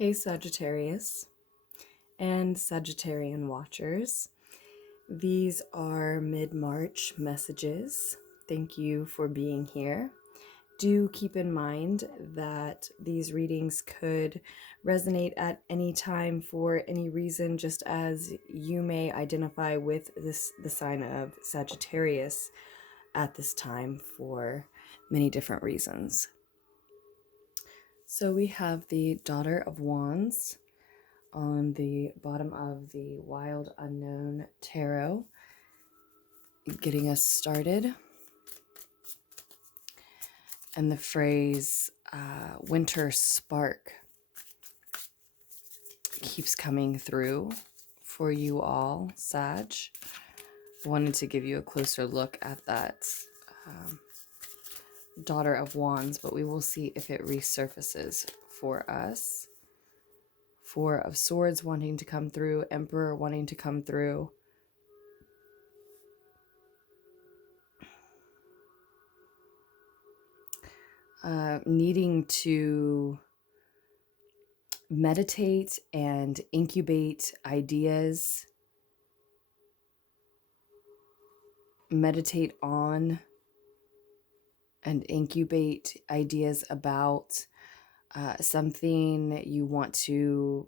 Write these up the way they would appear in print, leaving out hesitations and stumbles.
Hey Sagittarius and Sagittarian watchers. These are mid-March messages. Thank you for being here. Do keep in mind that these readings could resonate at any time for any reason, just as you may identify with the sign of Sagittarius at this time for many different reasons. So we have the Daughter of Wands on the bottom of the Wild Unknown Tarot, getting us started. And the phrase Winter Spark keeps coming through for you all, Sag. Wanted to give you a closer look at that Daughter of Wands, but we will see if it resurfaces for us. Four of Swords wanting to come through, Emperor wanting to come through. Needing to meditate and incubate ideas, meditate on and incubate ideas about something you want to,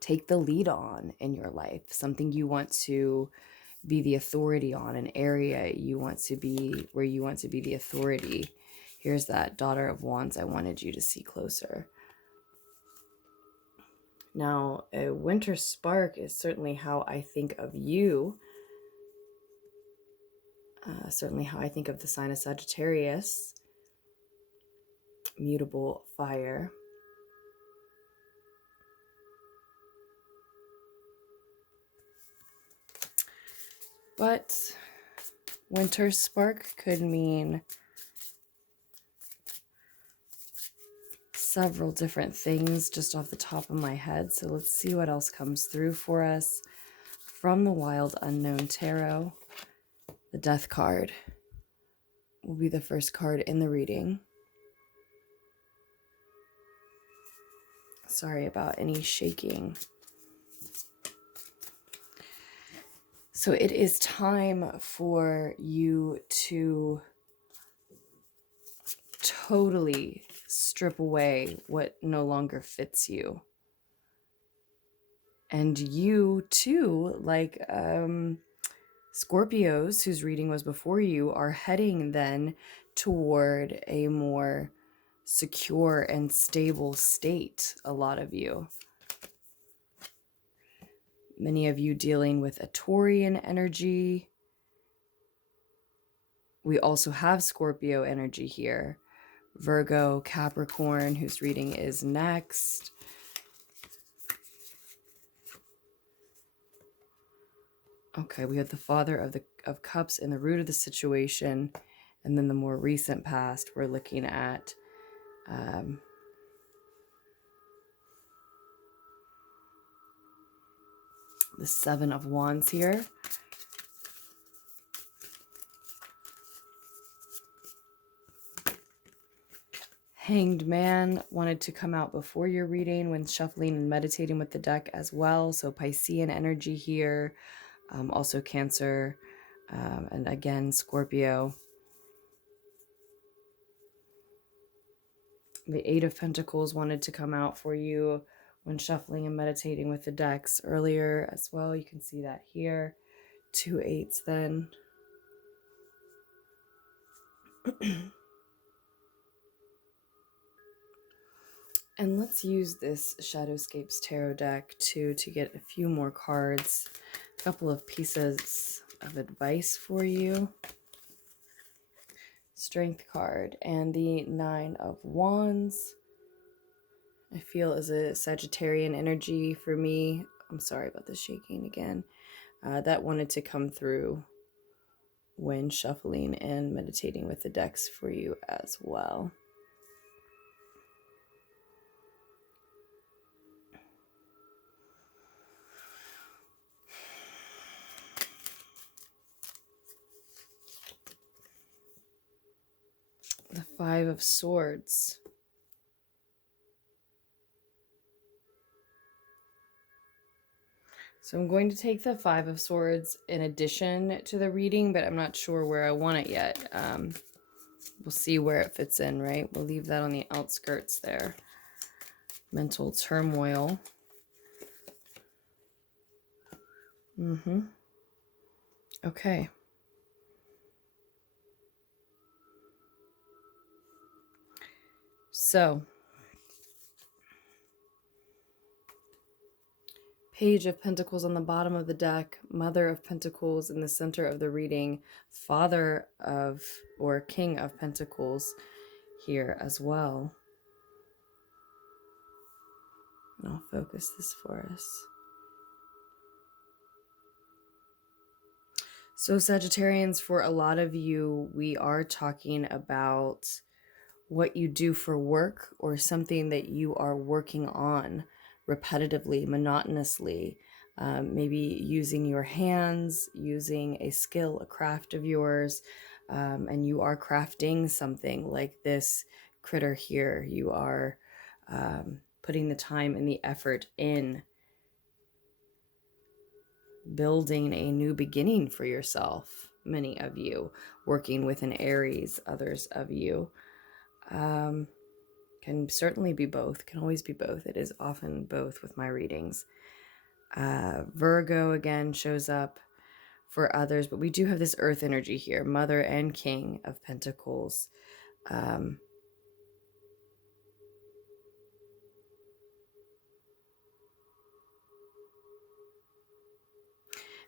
take the lead on in your life, something you want to be the authority on, an area you want to be, where you want to be the authority. Here's that Daughter of Wands I wanted you to see closer. Now, a Winter Spark is certainly how I think of you. Certainly how I think of the sign of Sagittarius. Mutable fire. But Winter Spark could mean several different things just off the top of my head. So let's see what else comes through for us from the Wild Unknown Tarot. The Death card will be the first card in the reading. Sorry about any shaking. So it is time for you to totally strip away what no longer fits you. And you too, like Scorpios, whose reading was before you, are heading then toward a more secure and stable state, a lot of you. Many of you dealing with a Taurian energy. We also have Scorpio energy here. Virgo, Capricorn, whose reading is next. Okay, we have the Father of Cups in the root of the situation. And then the more recent past, we're looking at the Seven of Wands here. Hanged Man wanted to come out before your reading when shuffling and meditating with the deck as well. So Piscean energy here. Also Cancer. And again, Scorpio. The Eight of Pentacles wanted to come out for you when shuffling and meditating with the decks earlier as well. You can see that here. 2 8s then. And let's use this Shadowscapes tarot deck to get a few more cards, a couple of pieces of advice for you. Strength card and the Nine of Wands. I feel as a Sagittarian energy for me. I'm sorry about the shaking again. That wanted to come through when shuffling and meditating with the decks for you as well. The Five of Swords. So I'm going to take the Five of Swords in addition to the reading, but I'm not sure where I want it yet. We'll see where it fits in, right? We'll leave that on the outskirts there. Mental turmoil. Okay. So, Page of Pentacles on the bottom of the deck, Mother of Pentacles in the center of the reading, Father of, or King of Pentacles here as well. And I'll focus this for us. So Sagittarians, for a lot of you, we are talking about what you do for work or something that you are working on repetitively, monotonously, maybe using your hands, using a skill, a craft of yours, and you are crafting something like this critter here. You are putting the time and the effort in building a new beginning for yourself. Many of you working with an Aries, others of you can certainly be both, can always be both. It is often both with my readings. Virgo again shows up for others, but we do have this earth energy here, Mother and King of Pentacles. And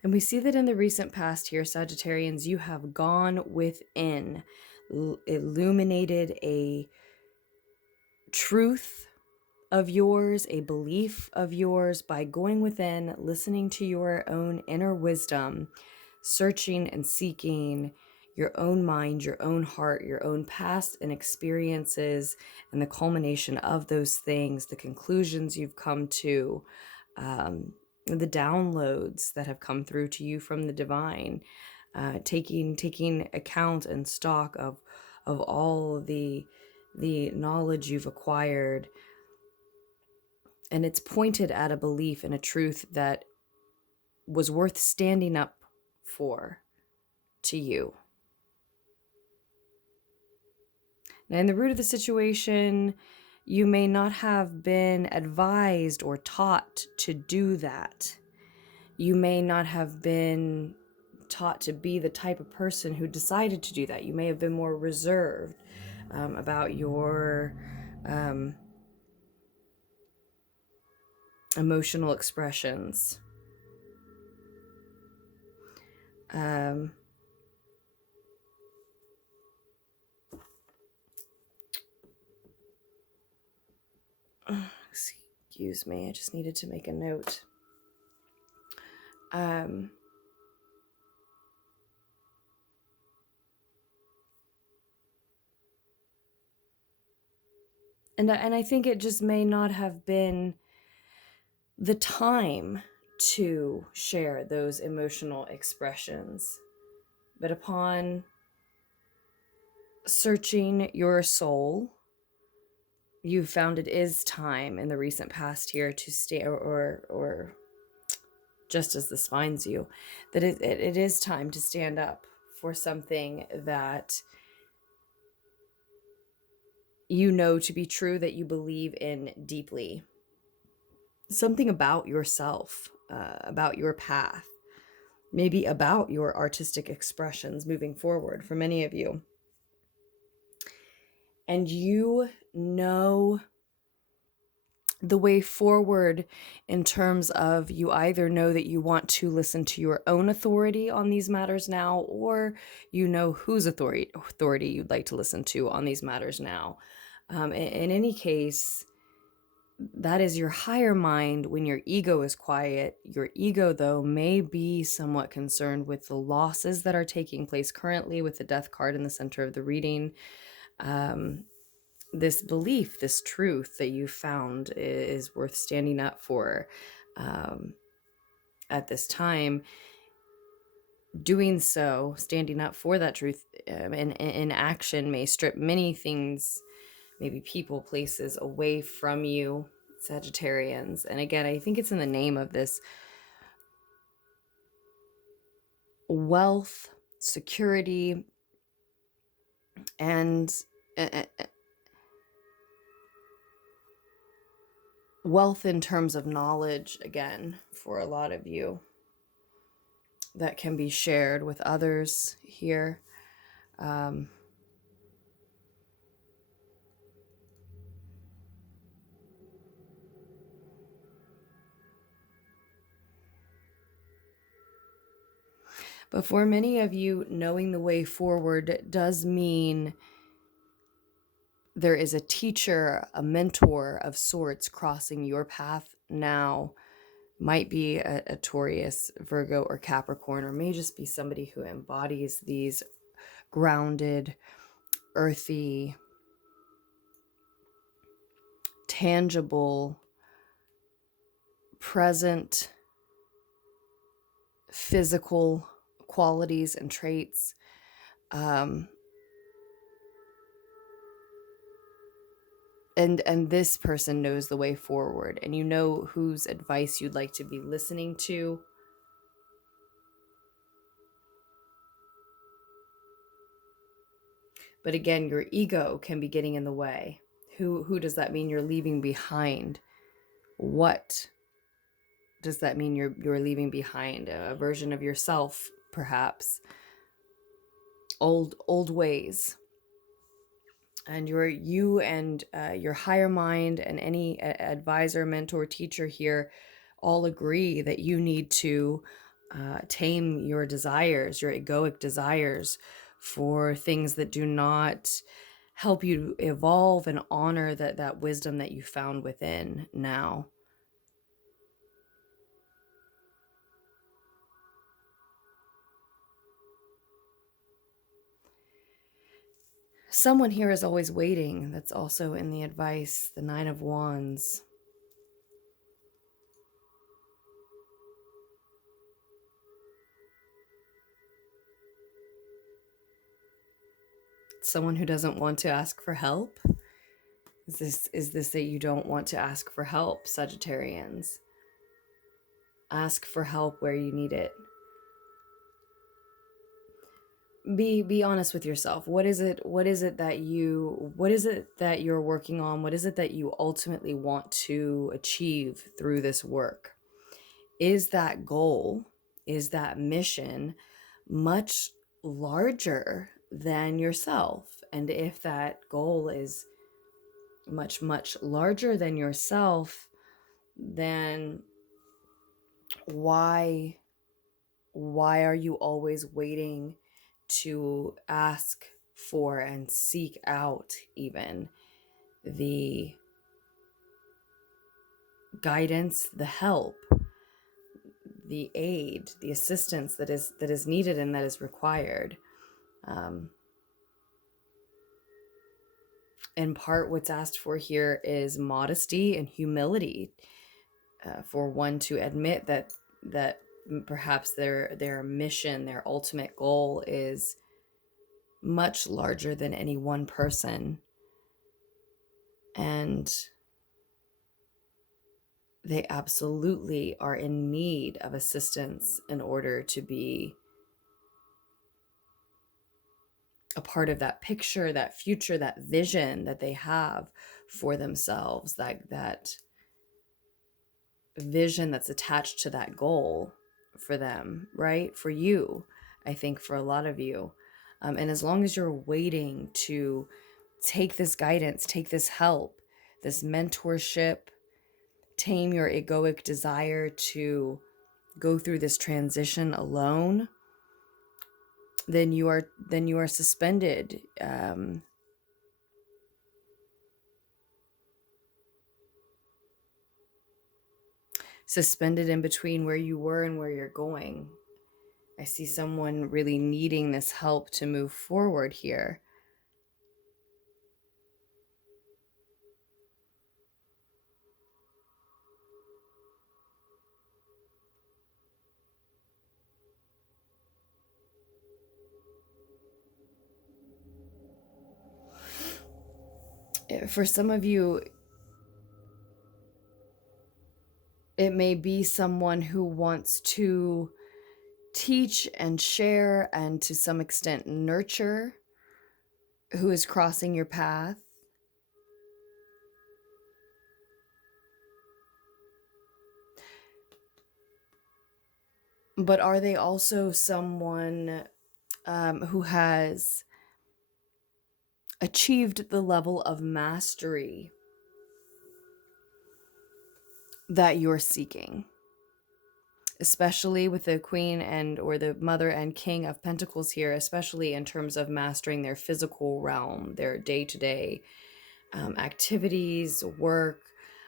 we see that in the recent past here, Sagittarians, you have gone within, illuminated a truth of yours, a belief of yours by going within, listening to your own inner wisdom, searching and seeking your own mind, your own heart, your own past and experiences, and the culmination of those things, the conclusions you've come to, the downloads that have come through to you from the divine, taking account and stock of all the knowledge you've acquired. And it's pointed at a belief and a truth that was worth standing up for to you. Now, in the root of the situation, you may not have been advised or taught to do that. You may not have been taught to be the type of person who decided to do that. You may have been more reserved about your emotional expressions. Excuse me, I just needed to make a note. And I think it just may not have been the time to share those emotional expressions. But upon searching your soul, you found it is time in the recent past here to stay, or just as this finds you, that it is time to stand up for something that you know to be true, that you believe in deeply. Something about yourself, about your path, maybe about your artistic expressions moving forward for many of you. And you know the way forward in terms of, you either know that you want to listen to your own authority on these matters now, or you know whose authority you'd like to listen to on these matters now. In any case, that is your higher mind when your ego is quiet. Your ego, though, may be somewhat concerned with the losses that are taking place currently with the Death card in the center of the reading. This belief, this truth that you found is worth standing up for at this time. Doing so, standing up for that truth in action, may strip many things, maybe people, places, away from you, Sagittarians. And again, I think it's in the name of this wealth, security, and wealth in terms of knowledge, again, for a lot of you, that can be shared with others here. But for many of you, knowing the way forward does mean there is a teacher, a mentor of sorts crossing your path now. Might be a Taurus, Virgo, or Capricorn, or may just be somebody who embodies these grounded, earthy, tangible, present, physical qualities and traits. And this person knows the way forward, and you know whose advice you'd like to be listening to. But again, your ego can be getting in the way. Who does that mean you're leaving behind? What does that mean you're leaving behind? A version of yourself, perhaps. Old ways. And you and your higher mind and any advisor, mentor, teacher here all agree that you need to tame your desires, your egoic desires, for things that do not help you evolve and honor that wisdom that you found within now. Someone here is always waiting. That's also in the advice, the Nine of Wands. Someone who doesn't want to ask for help. Is this that you don't want to ask for help, Sagittarians? Ask for help where you need it. Be honest with yourself. What is it that you're working on? What is it that you ultimately want to achieve through this work? Is that goal, is that mission much larger than yourself? And if that goal is much, much larger than yourself, then why are you always waiting to ask for and seek out even the guidance, the help, the aid, the assistance that is needed and that is required? In part, what's asked for here is modesty and humility, for one to admit that perhaps their mission, their ultimate goal, is much larger than any one person, and they absolutely are in need of assistance in order to be a part of that picture, that future, that vision that they have for themselves, that vision that's attached to that goal for them, right? For you, I think for a lot of you. And as long as you're waiting to take this guidance, take this help, this mentorship, tame your egoic desire to go through this transition alone, then you are suspended. Suspended in between where you were and where you're going. I see someone really needing this help to move forward here. For some of you, it may be someone who wants to teach and share and to some extent nurture who is crossing your path. But are they also someone who has achieved the level of mastery that you're seeking? Especially with the Queen and or the Mother and King of Pentacles here, especially in terms of mastering their physical realm, their day-to-day activities, work,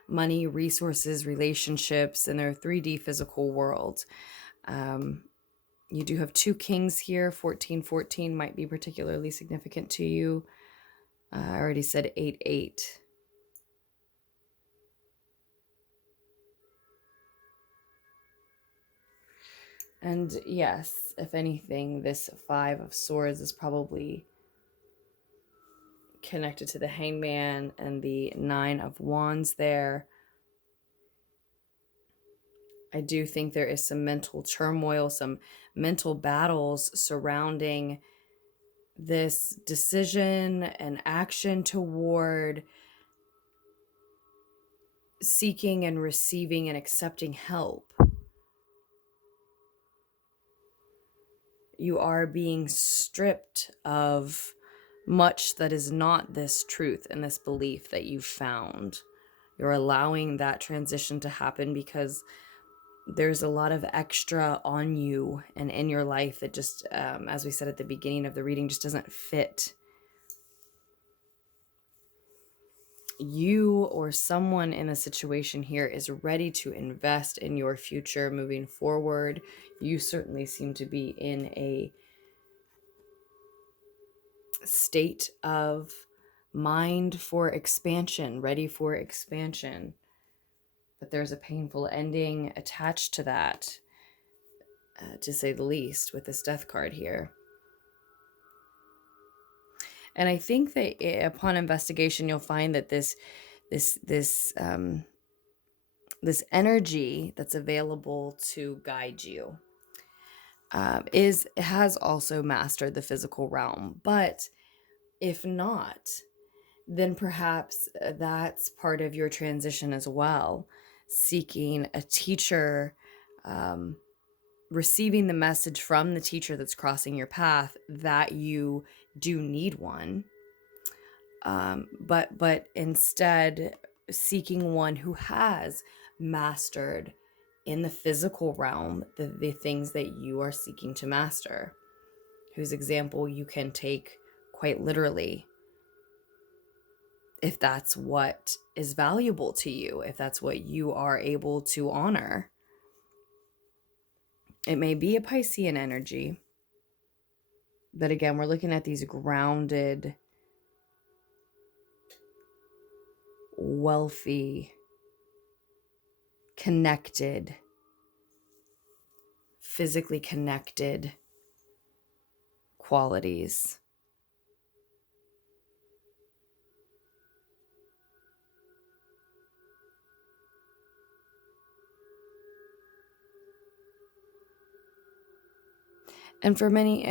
money, resources, relationships, and their 3D physical world. You do have 2 kings here. 1414 might be particularly significant to you. I already said 88. And yes, if anything, this 5 of Swords is probably connected to the Hangman and the 9 of Wands there. I do think there is some mental turmoil, some mental battles surrounding this decision and action toward seeking and receiving and accepting help. You are being stripped of much that is not this truth and this belief that you've found. You're allowing that transition to happen because there's a lot of extra on you and in your life that just, as we said at the beginning of the reading, just doesn't fit. You or someone in a situation here is ready to invest in your future moving forward. You certainly seem to be in a state of mind for expansion, ready for expansion. But there's a painful ending attached to that, to say the least, with this Death card here. And I think that upon investigation, you'll find that this energy that's available to guide you has also mastered the physical realm. But if not, then perhaps that's part of your transition as well. Seeking a teacher, receiving the message from the teacher that's crossing your path that you do need one, but instead seeking one who has mastered in the physical realm the things that you are seeking to master, whose example you can take quite literally if that's what is valuable to you, if that's what you are able to honor. It may be a Piscean energy, but again, we're looking at these grounded, wealthy, connected, physically connected qualities. And for many,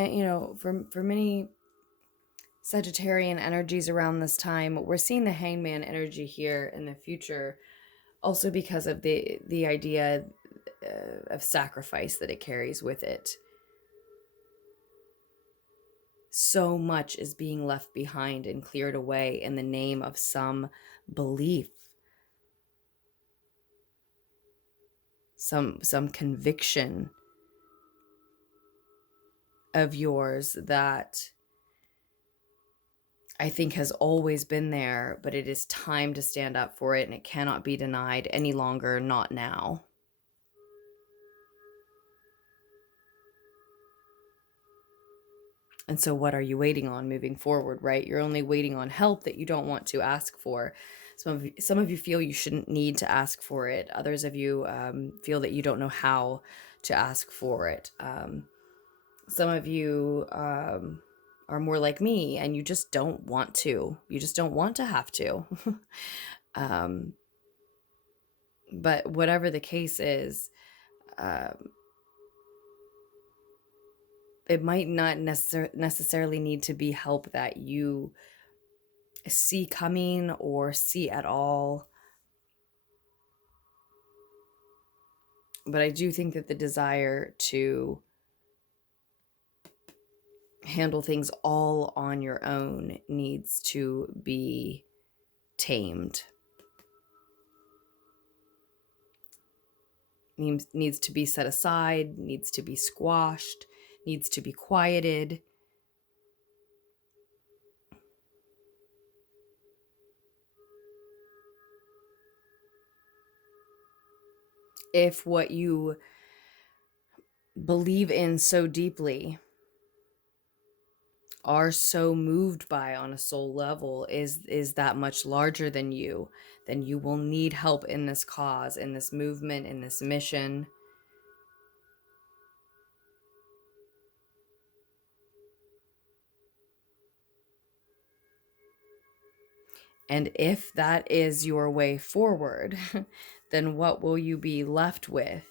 for many Sagittarian energies around this time, we're seeing the Hangman energy here in the future, also because of the idea of sacrifice that it carries with it. So much is being left behind and cleared away in the name of some belief, some conviction of yours that I think has always been there, but it is time to stand up for it, and it cannot be denied any longer, not now. And so what are you waiting on moving forward, right? You're only waiting on help that you don't want to ask for. Some of you feel you shouldn't need to ask for it. Others of you feel that you don't know how to ask for it. Some of you are more like me and you just don't want to. You just don't want to have to. But whatever the case is, it might not necessarily need to be help that you see coming or see at all. But I do think that the desire to handle things all on your own needs to be tamed. Needs to be set aside, needs to be squashed, needs to be quieted. If what you believe in so deeply, are so moved by on a soul level, is that much larger than you, then you will need help in this cause, in this movement, in this mission. And if that is your way forward, then what will you be left with?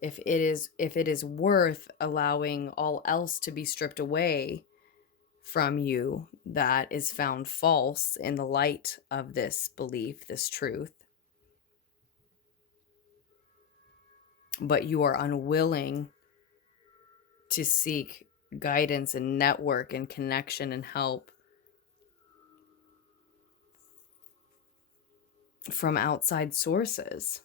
If it is worth allowing all else to be stripped away from you that is found false in the light of this belief, this truth, but you are unwilling to seek guidance and network and connection and help from outside sources.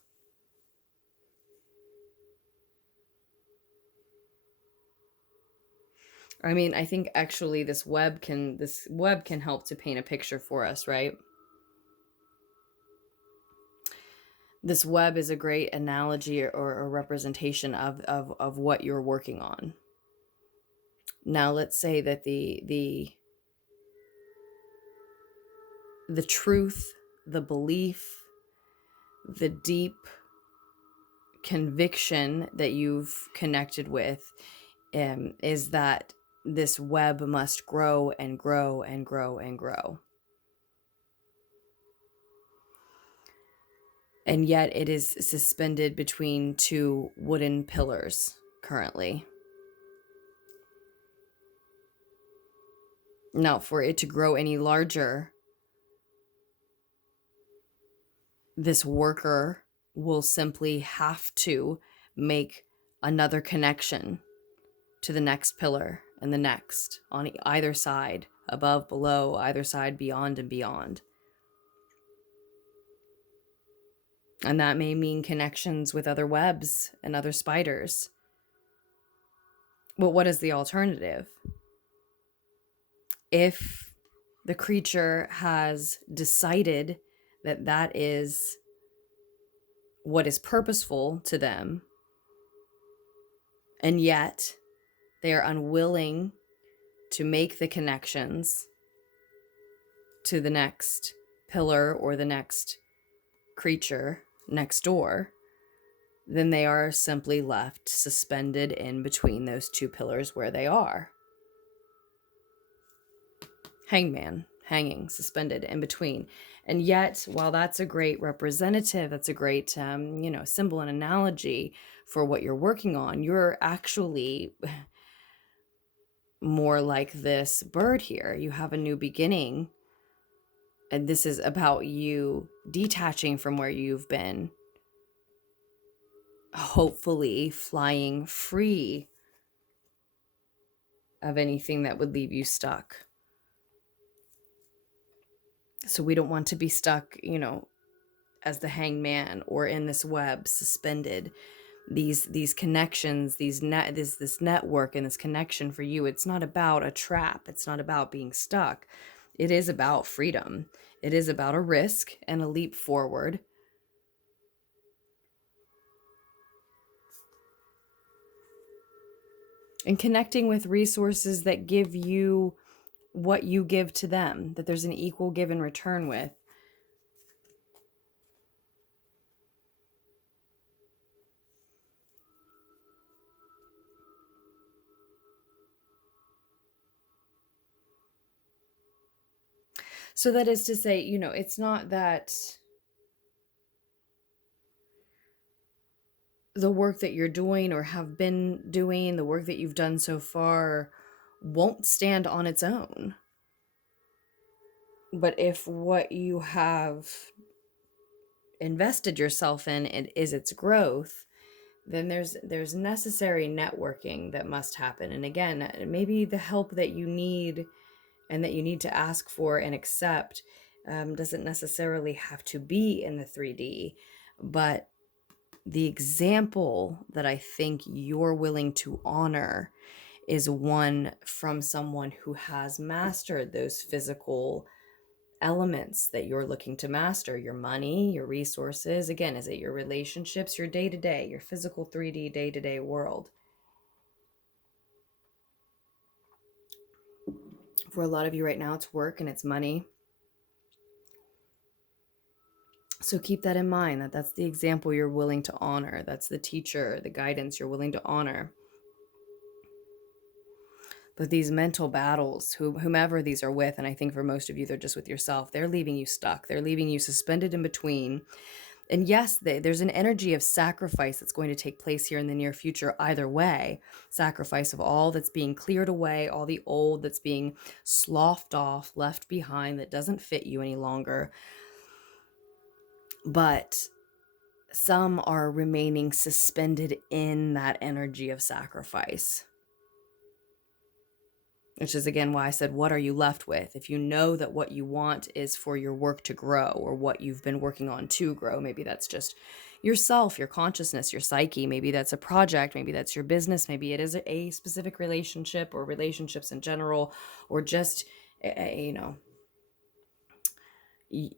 I mean, I think actually this web can help to paint a picture for us, right? This web is a great analogy or a representation of what you're working on. Now, let's say that the truth, the belief, the deep conviction that you've connected with is that this web must grow and grow and grow and grow. And yet it is suspended between two wooden pillars currently. Now, for it to grow any larger, this worker will simply have to make another connection to the next pillar and the next on either side, above, below, either side, beyond, and beyond. And that may mean connections with other webs and other spiders. But what is the alternative? If the creature has decided that that is what is purposeful to them, and yet they are unwilling to make the connections to the next pillar or the next creature next door, then they are simply left suspended in between those two pillars where they are. Hangman, hanging, suspended in between. And yet, while that's a great representative, that's a great, symbol and analogy for what you're working on, you're actually more like this bird here. You have a new beginning, and this is about you detaching from where you've been, hopefully flying free of anything that would leave you stuck. So we don't want to be stuck, as the hangman or in this web, suspended. These connections, this network and this connection for you, it's not about a trap. It's not about being stuck. It is about freedom. It is about a risk and a leap forward. And connecting with resources that give you what you give to them, that there's an equal give and return with. So that is to say, it's not that the work that you're doing or have been doing, the work that you've done so far, won't stand on its own. But if what you have invested yourself in is its growth, then there's necessary networking that must happen. And again, maybe the help that you need and that you need to ask for and accept doesn't necessarily have to be in the 3D, but the example that I think you're willing to honor is one from someone who has mastered those physical elements that you're looking to master: your money, your resources. Again, is it your relationships, your day-to-day, your physical 3D day-to-day world? For a lot of you right now, it's work and it's money. So keep that in mind, that that's the example you're willing to honor. That's the teacher, the guidance you're willing to honor. But these mental battles, whomever these are with, and I think for most of you, they're just with yourself, they're leaving you stuck. They're leaving you suspended in between. And yes, there's an energy of sacrifice that's going to take place here in the near future either way. Sacrifice of all that's being cleared away, all the old that's being sloughed off, left behind, that doesn't fit you any longer. But some are remaining suspended in that energy of sacrifice. Which is, again, why I said, what are you left with? If you know that what you want is for your work to grow, or what you've been working on to grow, maybe that's just yourself, your consciousness, your psyche. Maybe that's a project. Maybe that's your business. Maybe it is a specific relationship, or relationships in general, or just,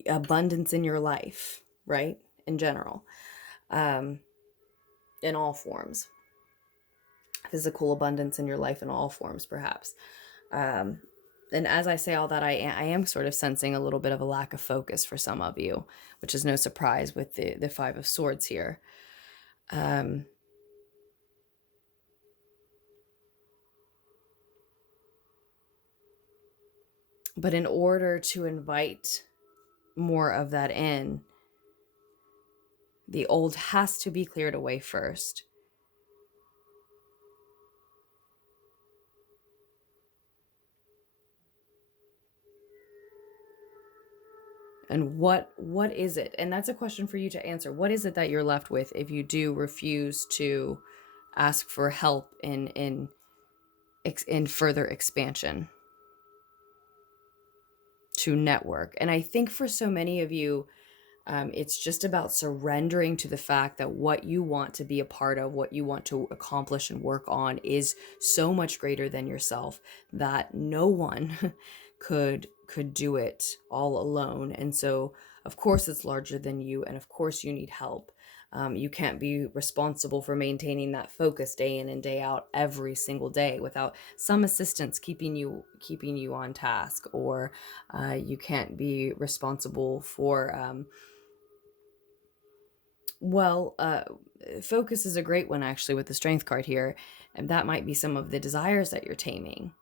abundance in your life, right? In general, in all forms. Physical abundance in your life in all forms, perhaps. And as I say all that, I am sort of sensing a little bit of a lack of focus for some of you, which is no surprise with the Five of Swords here. But in order to invite more of that in, the old has to be cleared away first. And what is it? And that's a question for you to answer. What is it that you're left with if you do refuse to ask for help in further expansion, to network? And I think for so many of you, it's just about surrendering to the fact that what you want to be a part of, what you want to accomplish and work on, is so much greater than yourself that no one could do it all alone. And so, of course, it's larger than you, and of course, you need help. You can't be responsible for maintaining that focus day in and day out every single day without some assistance keeping you on task, or you can't be responsible for focus is a great one, actually, with the Strength card here. And that might be some of the desires that you're taming.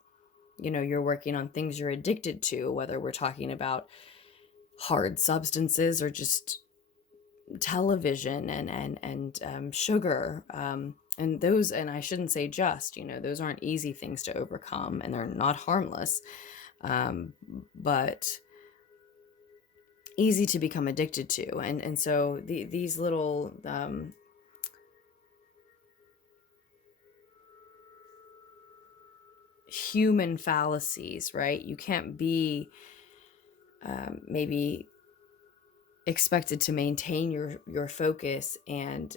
You're working on things you're addicted to, whether we're talking about hard substances or just television and sugar. And those, and I shouldn't say just, those aren't easy things to overcome, and they're not harmless, but easy to become addicted to. And so these little human fallacies, right? You can't be maybe expected to maintain your focus and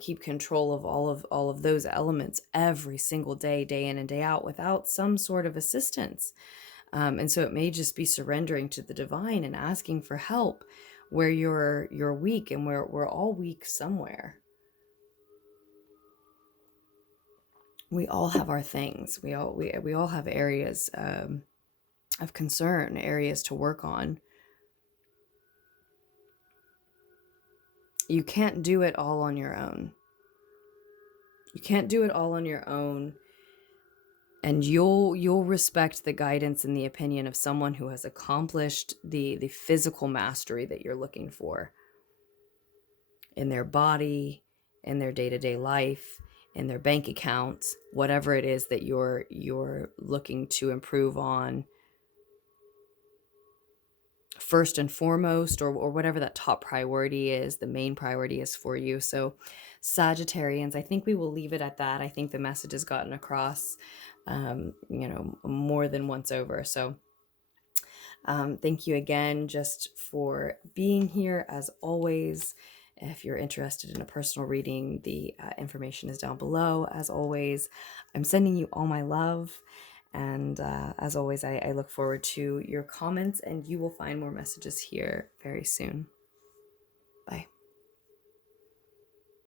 keep control of all of those elements every single day in and day out, without some sort of assistance. And so it may just be surrendering to the divine and asking for help where you're weak, and we're all weak somewhere. We all have our things. We all have areas of concern, areas to work on. You can't do it all on your own. You can't do it all on your own. And you'll respect the guidance and the opinion of someone who has accomplished the physical mastery that you're looking for in their body, in their day-to-day life, in their bank accounts, whatever it is that you're looking to improve on first and foremost, or whatever that top priority is, the main priority is for you. So Sagittarians, I think we will leave it at that. I think the message has gotten across, more than once over. So thank you again just for being here as always. If you're interested in a personal reading, the information is down below. As always, I'm sending you all my love. And as always, I look forward to your comments, and you will find more messages here very soon. Bye.